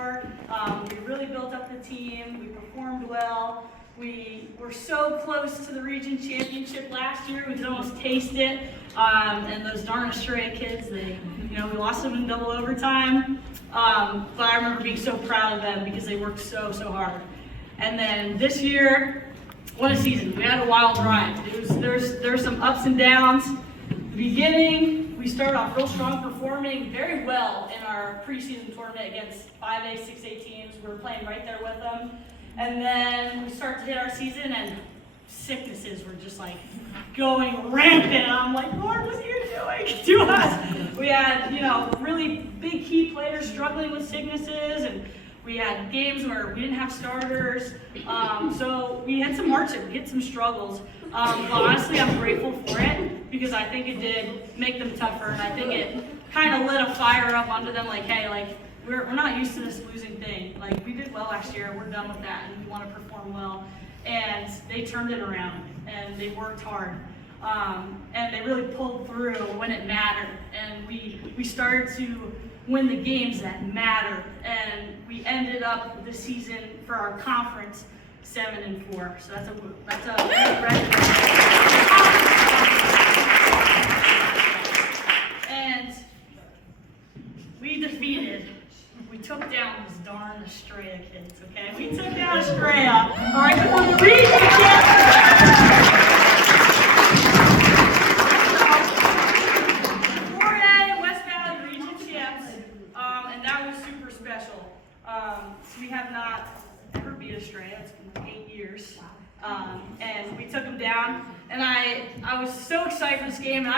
before. We really built up the team. We performed well. We were so close to the region championship last year. We could almost taste it. And those darn Australia kids, we lost them in double overtime. But I remember being so proud of them because they worked so hard. And then this year, what a season. We had a wild ride. There's some ups and downs. The beginning, we started off real strong, performing very well in our preseason tournament against 5A, 6A teams. We were playing right there with them. And then we start to hit our season, and sicknesses were just like going rampant. And I'm like, Lord, what are you doing to us? We had, really big key players struggling with sicknesses, and we had games where we didn't have starters. So we had some hardship, we had some struggles. But honestly, I'm grateful for it because I think it did make them tougher, and I think it kind of lit a fire up under them, like, hey, like, we're not used to this losing thing. Like, we did well last year, we're done with that, and we want to perform well. And they turned it around, and they worked hard. And they really pulled through when it mattered. And we started to win the games that mattered. And we ended up the season for our conference 7-4. So that's a great record. And we took down these darn Australia kids, okay? We took down Australia, all right, before the region championship. 4A West Valley region champs, and that was super special. So we have not ever beat Australia. It's been like 8 years. And we took them down, and I was so excited for this game, and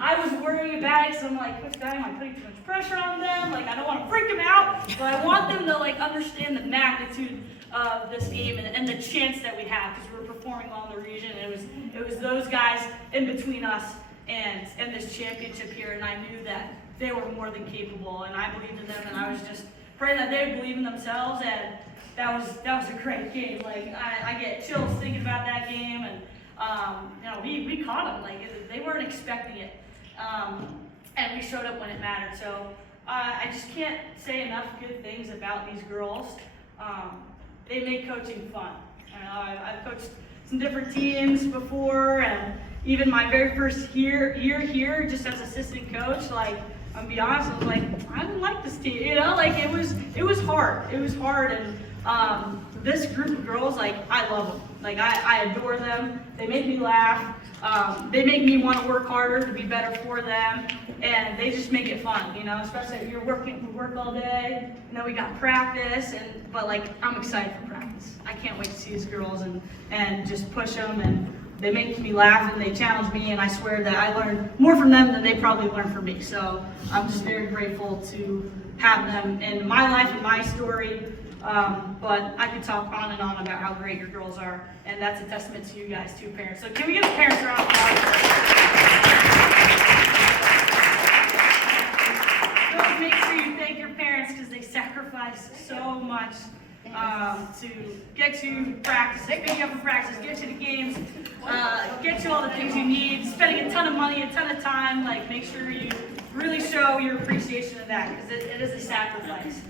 I was worrying about it, so I'm like, Coach Guy, am I putting too much pressure on them? Like, I don't want to freak them out, but I want them to like understand the magnitude of this game and the chance that we have, because we're performing well in the region. It was those guys in between us and this championship here, and I knew that they were more than capable, and I believed in them, and I was just praying that they would believe in themselves. And that was a great game. Like, I get chills thinking about that game, and we caught them. Like, they weren't expecting it, and we showed up when it mattered. So I just can't say enough good things about these girls. They make coaching fun. I've coached some different teams before, and even my very first year here, just as assistant coach, like, I'm gonna be honest, I was like, I didn't like this team, like, it was hard. It was hard, and this group of girls, like, I love them. Like, I adore them. They make me laugh. They make me want to work harder to be better for them, and they just make it fun, especially if you're working all day. We got practice, but like, I'm excited for practice. I can't wait to see these girls and just push them, and they make me laugh, and they challenge me, and I swear that I learned more from them than they probably learned from me. So I'm just very grateful to have them in my life and my story. But I could talk on and on about how great your girls are, and that's a testament to you guys too, parents. So can we give the parents a round of applause? So make sure you thank your parents, because they sacrifice so much to get you practice, pick you up for practice, get you to games, get you all the things you need, spending a ton of money, a ton of time. Like, make sure you really show your appreciation of that, because it is a sacrifice.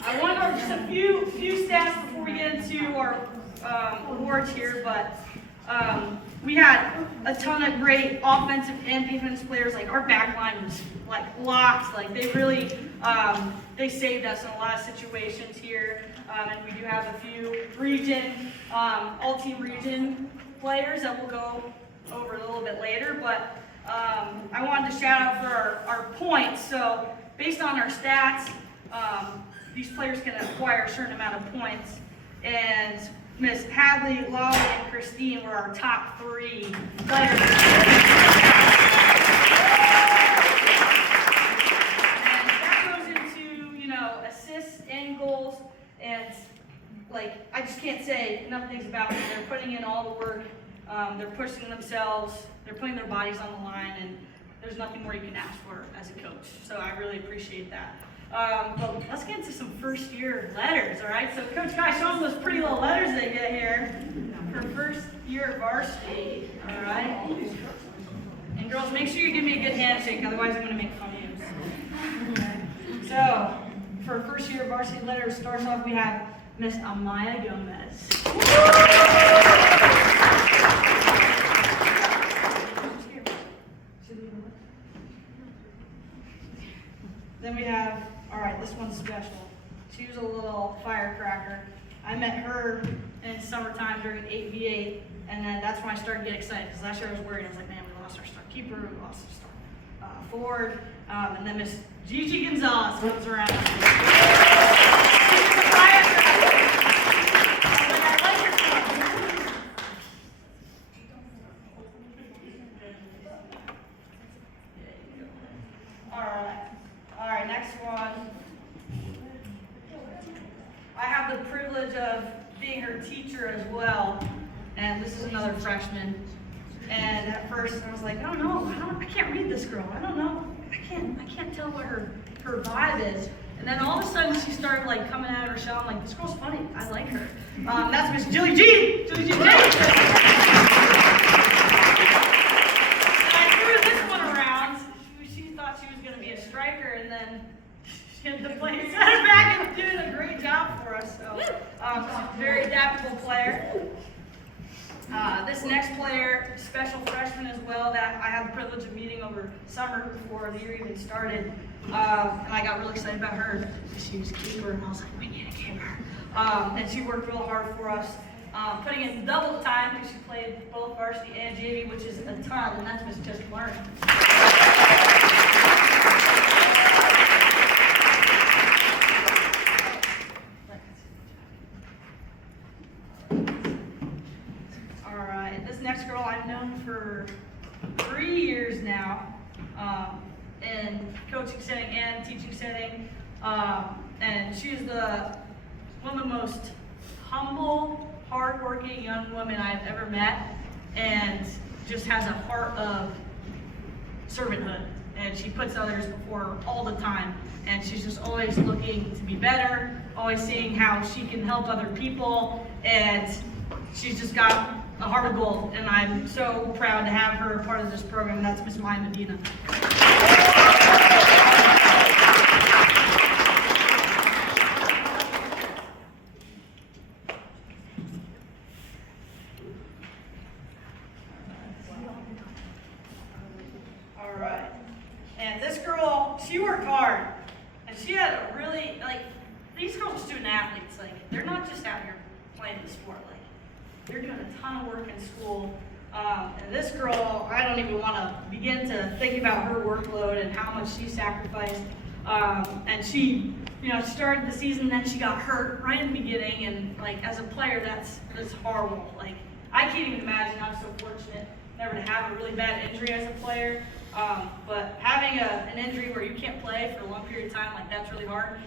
I want to go over just a few stats before we get into our awards here, but we had a ton of great offensive and defensive players. Like, our back line was like locked. Like, they really they saved us in a lot of situations here, and we do have a few region, all-team region players that we'll go over a little bit later. But I wanted to shout out for our points. So based on our stats, these players can acquire a certain amount of points, and Miss Hadley, Lolly, and Christine were our top 3 players. And that goes into, assists and goals, and like, I just can't say enough things about them. They're putting in all the work, they're pushing themselves, they're putting their bodies on the line, and there's nothing more you can ask for as a coach. So I really appreciate that. But let's get into some first year letters, all right? So Coach Guy, show them those pretty little letters they get here for first year varsity, all right? And girls, make sure you give me a good handshake, otherwise I'm gonna make fun of you. So, for first year varsity letter starts off, we have Miss Amaya Gomez. Then we have, all right, this one's special. She was a little firecracker. I met her in summertime during 8v8, and then that's when I started getting excited, because last year I was worried. I was like, man, we lost our star keeper, we lost our star forward, and then Miss Gigi Gonzalez comes around. She's a firecracker. I like her stuff. All right, next one. I have the privilege of being her teacher as well, and this is another freshman. And at first I was like, I don't know, I can't read this girl. I don't know, I can't tell what her vibe is. And then all of a sudden she started like coming out of her shell. I'm like, this girl's funny. I like her. That's Miss Julie G. Julie G. And I threw this one around. She thought she was going to be a striker, and then she had to play center back and doing a great job for us. So, she's a very adaptable player. This next player, special freshman as well, that I had the privilege of meeting over summer before the year even started. And I got really excited about her because she was a keeper, and I was like, we need a keeper. And she worked real hard for us, putting in double time because she played both varsity and JV, which is a ton, and that's just learning. This next girl I've known for 3 years now, in coaching setting and teaching setting, and she's one of the most humble, hardworking young women I've ever met, and just has a heart of servanthood, and she puts others before her all the time, and she's just always looking to be better, always seeing how she can help other people, and she's just got a heart of gold, and I'm so proud to have her part of this program. That's Miss Maya Medina. All right, and this girl, she worked hard, and she had a really, like, these girls are student athletes. Like, they're not just out here playing the sport. Like, they're doing a ton of work in school, and this girl, I don't even want to begin to think about her workload and how much she sacrificed. And she, started the season, then she got hurt right in the beginning, and like as a player, that's horrible. Like, I can't even imagine. I'm so fortunate never to have a really bad injury as a player, but having an injury where you can't play for a long period of time, like that's really hard.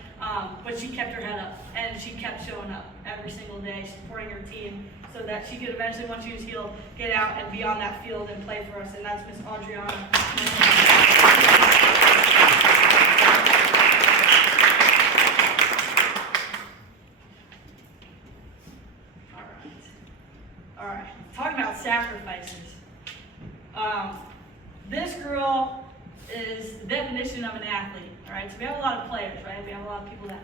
But she kept her head up, and she kept showing up every single day, supporting her team, so that she could eventually, once she was healed, get out and be on that field and play for us, and that's Miss Adriana. All right. Talking about sacrifices. This girl is the definition of an athlete, all right? So we have a lot of players, right? We have a lot of people that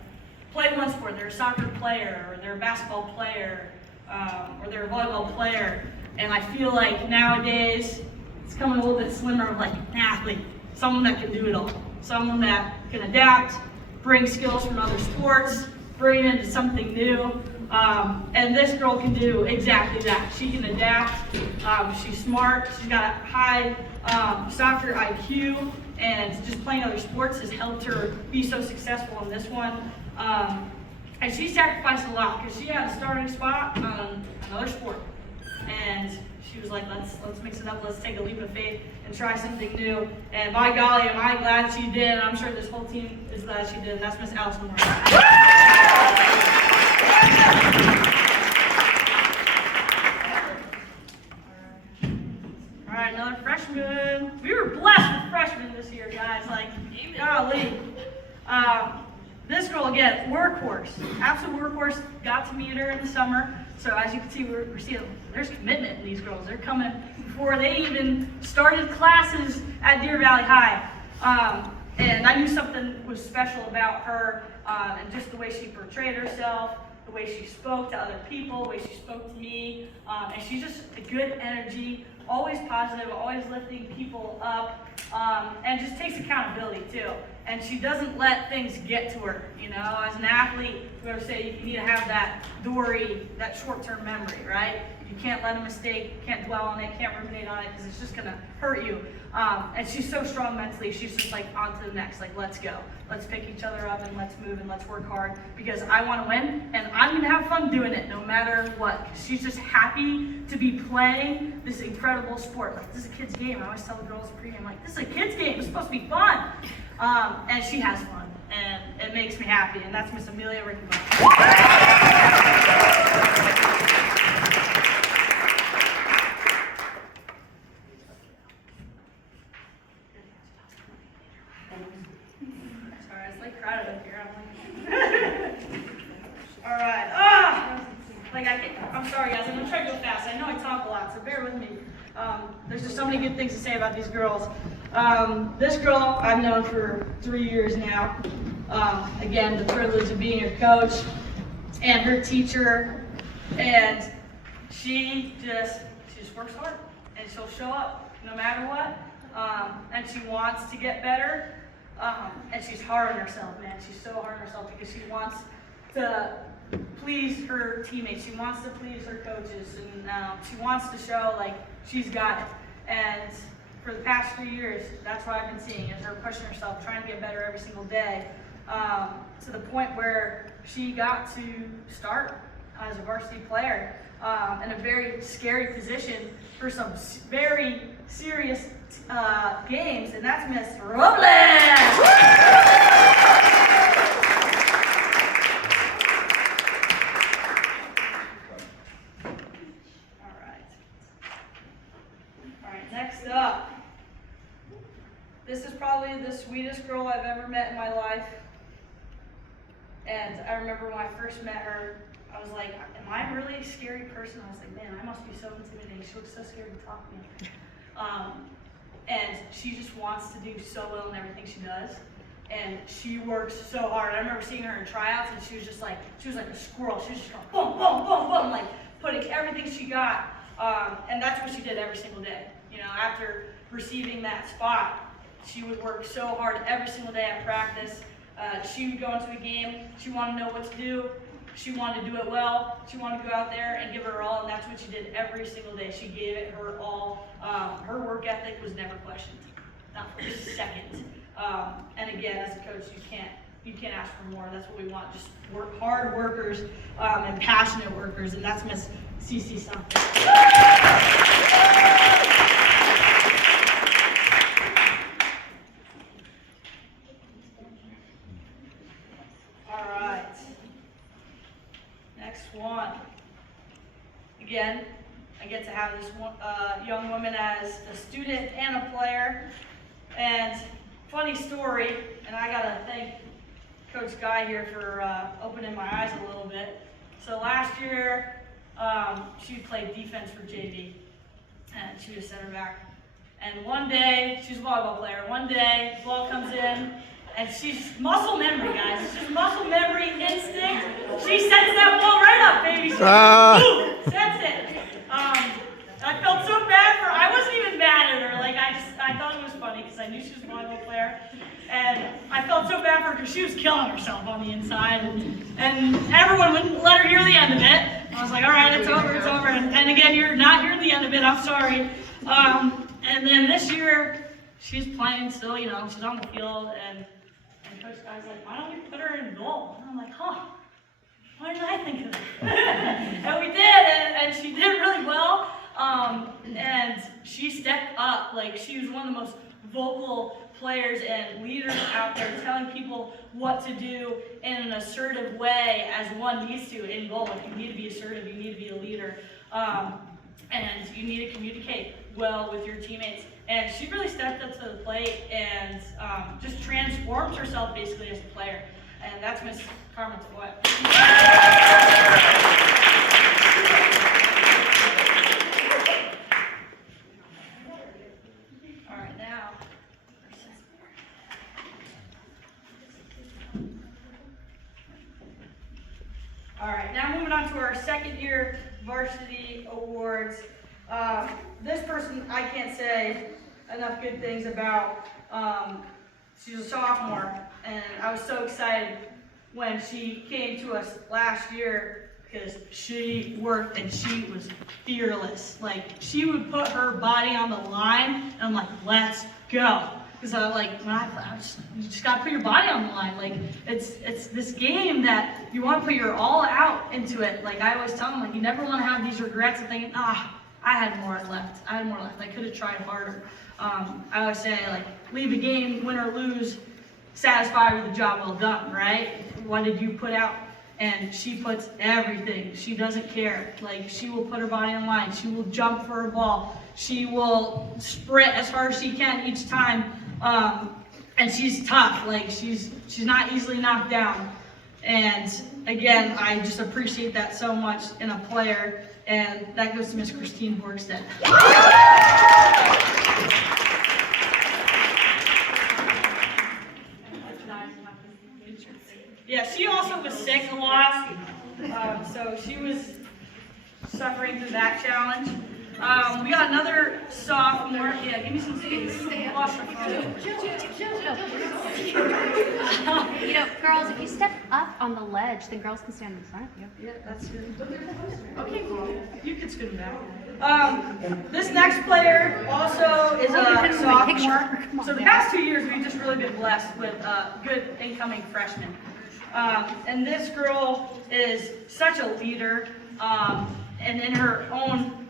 play one sport. They're a soccer player, or they're a basketball player, or they're a volleyball player. And I feel like nowadays it's coming a little bit slimmer of like an athlete, someone that can do it all, someone that can adapt, bring skills from other sports, bring it into something new. And this girl can do exactly that. She can adapt, she's smart, she's got a high soccer IQ, and just playing other sports has helped her be so successful in this one. And she sacrificed a lot because she had a starting spot on another sport. And she was like, let's mix it up, let's take a leap of faith and try something new. And by golly, am I glad she did, and I'm sure this whole team is glad she did, and that's Miss Allison Moore. All right, another freshman. We were blessed with freshmen this year, guys. Like, golly. This girl, again, workhorse, absolute workhorse. Got to meet her in the summer. So as you can see, we're seeing there's commitment in these girls. They're coming before they even started classes at Deer Valley High. And I knew something was special about her. and just the way she portrayed herself, the way she spoke to other people, the way she spoke to me, and she's just a good energy, always positive, always lifting people up, and just takes accountability too. And she doesn't let things get to her. You know, as an athlete, we always say you need to have that dory, that short-term memory, right? You can't let a mistake, you can't dwell on it, can't ruminate on it, because it's just gonna hurt you. And she's so strong mentally, she's just like on to the next, like let's go. Let's pick each other up and let's move and let's work hard, because I wanna win and I'm gonna have fun doing it no matter what. She's just happy to be playing this incredible sport. Like, this is a kid's game. I always tell the girls pregame, like, this is a kid's game, it's supposed to be fun. And she has fun, and it makes me happy, and that's Miss Amelia Rickenbach. Sorry, it's like crowded up here. All right. I'm sorry, guys. I'm gonna try to go fast. I know I talk a lot, so bear with me. There's just so many good things to say about these girls. This girl I've known for 3 years now. Again, the privilege of being her coach and her teacher, and she just works hard, and she'll show up no matter what. And she wants to get better, and she's hard on herself, man. She's so hard on herself because she wants to please her teammates. She wants to please her coaches, and she wants to show like she's got it. And for the past 3 years, that's what I've been seeing, is her pushing herself, trying to get better every single day, to the point where she got to start as a varsity player in a very scary position for some very serious games, and that's Miss Robles. Next up, this is probably the sweetest girl I've ever met in my life. And I remember when I first met her, I was like, am I really a scary person? I was like, man, I must be so intimidating. She looks so scared to talk to me. And she just wants to do so well in everything she does. And she works so hard. I remember seeing her in tryouts, and she was like a squirrel. She was just going boom, boom, boom, boom, like putting everything she got. And that's what she did every single day. You know, after receiving that spot, she would work so hard every single day at practice. She would go into a game, she wanted to know what to do, she wanted to do it well, she wanted to go out there and give it her all, and that's what she did every single day. She gave it her all. Her work ethic was never questioned, not for a second. And again, as a coach, you can't ask for more. That's what we want, just hard workers and passionate workers, and that's Miss CC something. One. Again, I get to have this young woman as a student and a player. And funny story, and I gotta thank Coach Guy here for opening my eyes a little bit. So last year, she played defense for JV, and she was center back. And one day, she's a volleyball player. One day, ball comes in. And she's muscle memory, guys. It's just muscle memory, instinct. She sets that ball right up, baby. She boom, sets it. I felt so bad for her. I wasn't even mad at her. Like I thought it was funny because I knew she was a volleyball player, and I felt so bad for her because she was killing herself on the inside, and everyone wouldn't let her hear the end of it. I was like, all right, it's over, it's over. And again, you're not hearing the end of it. I'm sorry. And then this year, she's playing still. You know, she's on the field and. Coach Guy's like, why don't we put her in goal? And I'm like, why didn't I think of that? And we did, and she did really well. And she stepped up. Like, she was one of the most vocal players and leaders out there, telling people what to do in an assertive way, as one needs to in goal. Like, you need to be assertive, you need to be a leader, and you need to communicate well with your teammates. And she really stepped up to the plate and just transformed herself basically as a player. And that's Miss Carmen Tavoy. All right, now. All right, now moving on to our second year varsity awards. This person I can't say enough good things about. She's a sophomore, and I was so excited when she came to us last year because she worked and she was fearless. Like, she would put her body on the line, and I'm like, let's go. Because I like, you just gotta put your body on the line. Like, it's this game that you want to put your all out into it. Like, I always tell them, like, you never want to have these regrets of thinking, I had more left. I could have tried harder. I always say, like, leave a game, win or lose, satisfied with the job well done, right? What did you put out? And she puts everything. She doesn't care. Like, she will put her body on the line. She will jump for a ball. She will sprint as hard as she can each time. And she's tough. Like, she's not easily knocked down. And again, I just appreciate that so much in a player. And that goes to Miss Christine Borgstead. Yeah, she also was sick a lot, so she was suffering through that challenge. We got another sophomore. Yeah, give me some space. You know, girls, if you step up on the ledge, then girls can stand in front of you. Yeah, that's good. Okay, cool. You can scoot back. This next player also is a sophomore. So the past 2 years, we've just really been blessed with good incoming freshmen. And this girl is such a leader, and in her own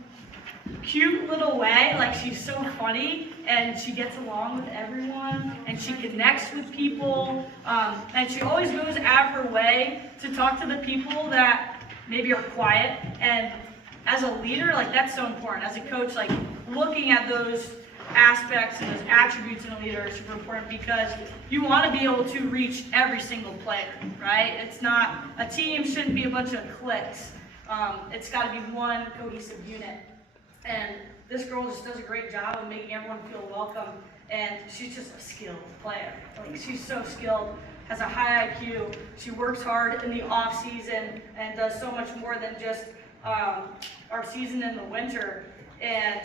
cute little way, like, she's so funny, and she gets along with everyone, and she connects with people, and she always goes out of her way to talk to the people that maybe are quiet. And as a leader, like, that's so important. As a coach, like, looking at those aspects and those attributes in a leader are super important, because you want to be able to reach every single player, right? It's not, a team shouldn't be a bunch of cliques. It's got to be one cohesive unit. And this girl just does a great job of making everyone feel welcome, and she's just a skilled player. Like, she's so skilled, has a high IQ, she works hard in the off season and does so much more than just our season in the winter. And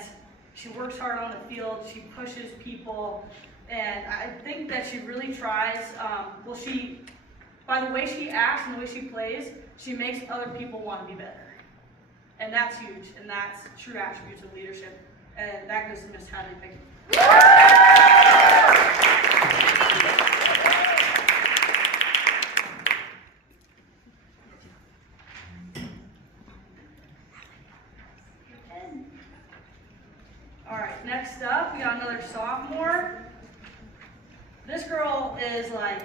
she works hard on the field, she pushes people, and I think that she really tries, by the way she acts and the way she plays, she makes other people want to be better. And that's huge, and that's true attributes of leadership. And that goes to Miss Hadley Pickett. All right, next up, we got another sophomore. This girl is like,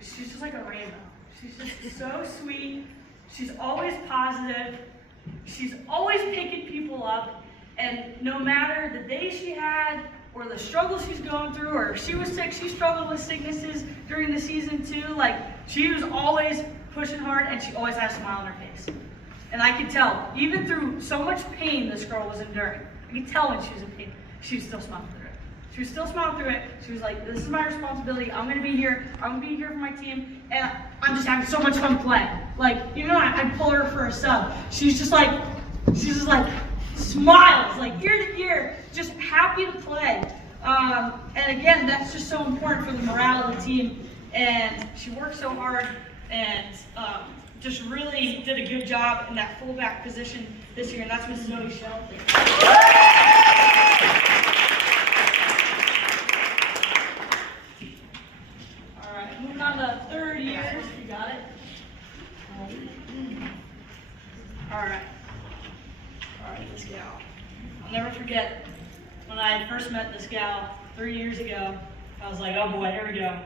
she's just like a rainbow. She's just so sweet. She's always positive. She's always picking people up. And no matter the day she had, or the struggle she's going through, or if she was sick, she struggled with sicknesses during the season too. Like, she was always pushing hard, and she always had a smile on her face. And I could tell, even through so much pain this girl was enduring, I could tell when she was in pain, she was still smiling through it. She was still smiling through it. She was like, this is my responsibility. I'm going to be here. I'm going to be here for my team. And I'm just having so much fun playing. Like, I'd pull her for a sub. She's just like, smiles, like, ear to ear, just happy to play. And again, that's just so important for the morale of the team. And she worked so hard and just really did a good job in that fullback position this year. And that's Miss Zoe Shelton. Moving on to third year, you got it? All right, this gal. I'll never forget when I first met this gal 3 years ago. I was like, oh boy, here we go.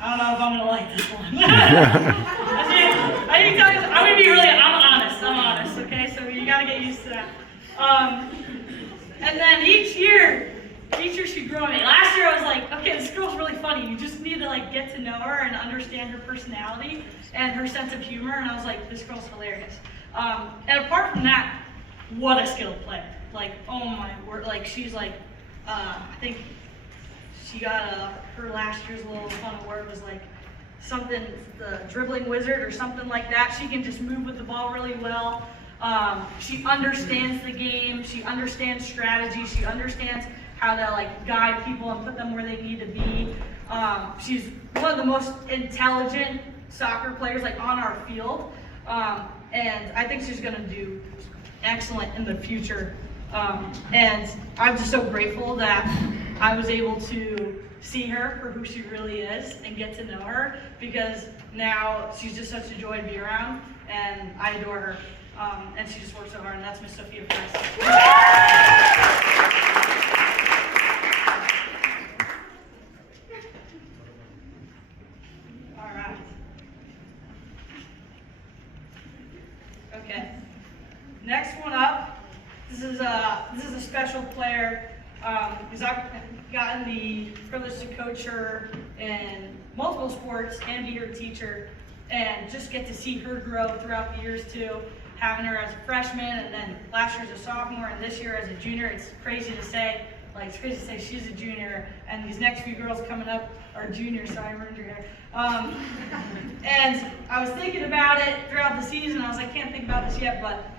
I don't know if I'm gonna like this one. I didn't tell you, I'm honest, okay? So you gotta get used to that. And then each year she grew on me. Last year I was like, okay, this girl's really funny. You just need to like get to know her and understand her personality and her sense of humor. And I was like, this girl's hilarious. And apart from that, what a skilled player. Like, oh my word, like she's like, I think she got her last year's little fun award was like something, the dribbling wizard or something like that. She can just move with the ball really well. She understands the game. She understands strategy. She understands how to like guide people and put them where they need to be. She's one of the most intelligent soccer players like on our field. And I think she's gonna do excellent in the future. And I'm just so grateful that I was able to see her for who she really is and get to know her, because now she's just such a joy to be around, and I adore her. And she just works so hard, and that's Miss Sophia Price. All right. Okay. Next one up. This is a special player, because I've gotten the privilege to coach her in multiple sports and be her teacher, and just get to see her grow throughout the years too. Having her as a freshman, and then last year as a sophomore, and this year as a junior. It's crazy to say, she's a junior, and these next few girls coming up are juniors, so I ruined your hair. And I was thinking about it throughout the season. I was like, can't think about this yet, but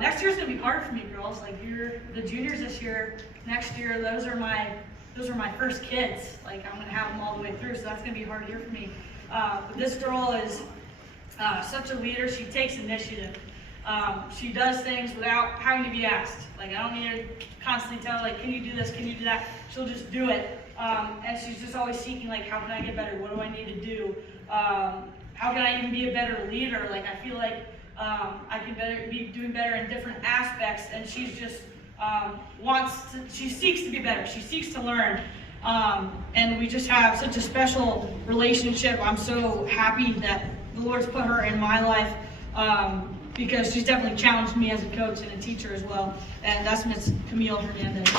next year's gonna be hard for me, girls. Like, you're the juniors this year. Next year, those are my first kids. Like, I'm gonna have them all the way through, so that's gonna be a hard year for me. But this girl is such a leader. She takes initiative. She does things without having to be asked. Like, I don't need to constantly tell her, like, can you do this, can you do that? She'll just do it. And she's just always seeking, like, how can I get better? What do I need to do? How can I even be a better leader? Like, I feel like I can be doing better in different aspects, and she's just she seeks to be better. She seeks to learn. And we just have such a special relationship. I'm so happy that the Lord's put her in my life, because she's definitely challenged me as a coach and a teacher as well. And that's Miss Camille Hernandez.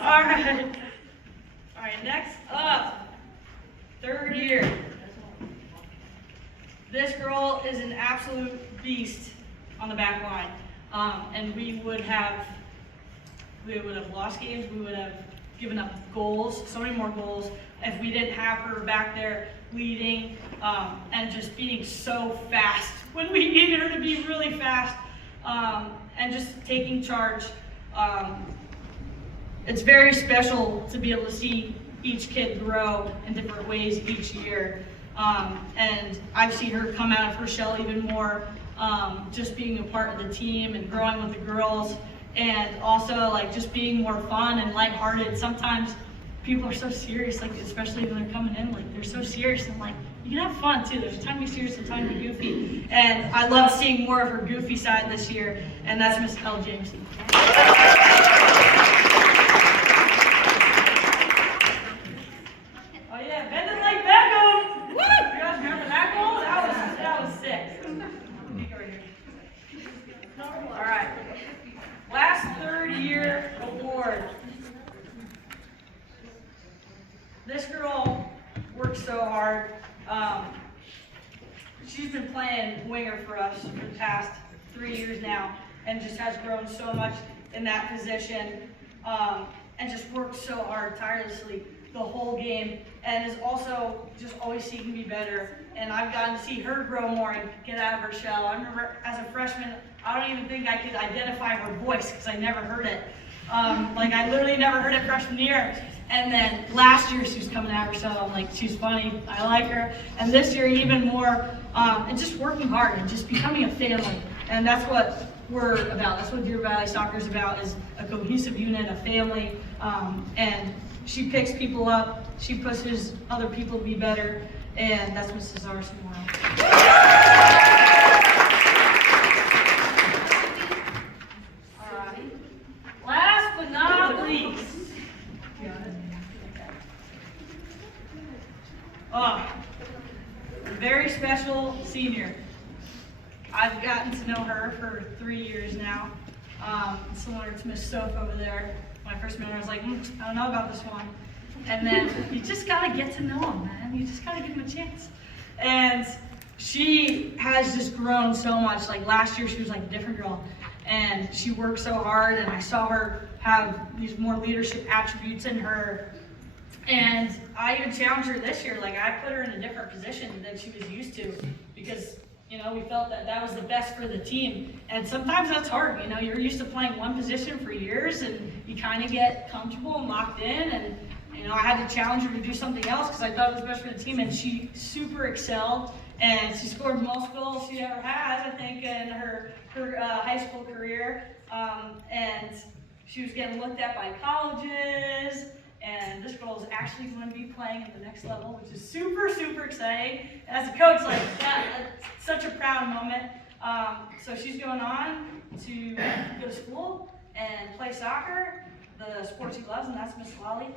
All right, next up, third year. This girl is an absolute beast on the back line. And we would have lost games, we would have given up goals, so many more goals, if we didn't have her back there leading, and just being so fast when we needed her to be really fast, and just taking charge. It's very special to be able to see each kid grow in different ways each year. And I've seen her come out of her shell even more, just being a part of the team and growing with the girls, and also like just being more fun and lighthearted. Sometimes people are so serious, like especially when they're coming in, like they're so serious, and like you can have fun too. There's time to be serious and time to be goofy. And I love seeing more of her goofy side this year, and that's Miss L. Jameson. Oh yeah, bend it like Beckham! Woo! You guys remember that goal? That was sick. All right. Last third year award. This girl works so hard. She's been playing winger for us for the past 3 years now, and just has grown so much in that position, and just works so hard tirelessly the whole game, and is also just always seeking to be better. And I've gotten to see her grow more and get out of her shell. I remember as a freshman, I don't even think I could identify her voice because I never heard it. Like I literally never heard it freshman year. And then last year she was coming out of her shell. I'm like, she's funny, I like her. And this year even more, and just working hard and just becoming a family. And that's what we're about. That's what Deer Valley Soccer is about, is a cohesive unit, a family. And she picks people up, she pushes other people to be better, and that's Mrs. Arson Morrow. All right. Last but not least, a very special senior. I've gotten to know her for 3 years now. Similar to Miss Soph over there. When I first met her, I was like, I don't know about this one. And then you just gotta get to know them, man. You just gotta give them a chance. And she has just grown so much. Like last year, she was like a different girl. and she worked so hard, and I saw her have these more leadership attributes in her. And I even challenged her this year, like I put her in a different position than she was used to, because we felt that that was the best for the team. And sometimes that's hard, you're used to playing one position for years, and you kind of get comfortable and locked in, and I had to challenge her to do something else because I thought it was best for the team, and she super excelled, and she scored the most goals she ever has, I think, in her high school career, and she was getting looked at by colleges, and this girl is actually going to be playing at the next level, which is super, super exciting. As a coach, like that's such a proud moment. So she's going on to go to school and play soccer, the sport she loves, and that's Miss Lolly.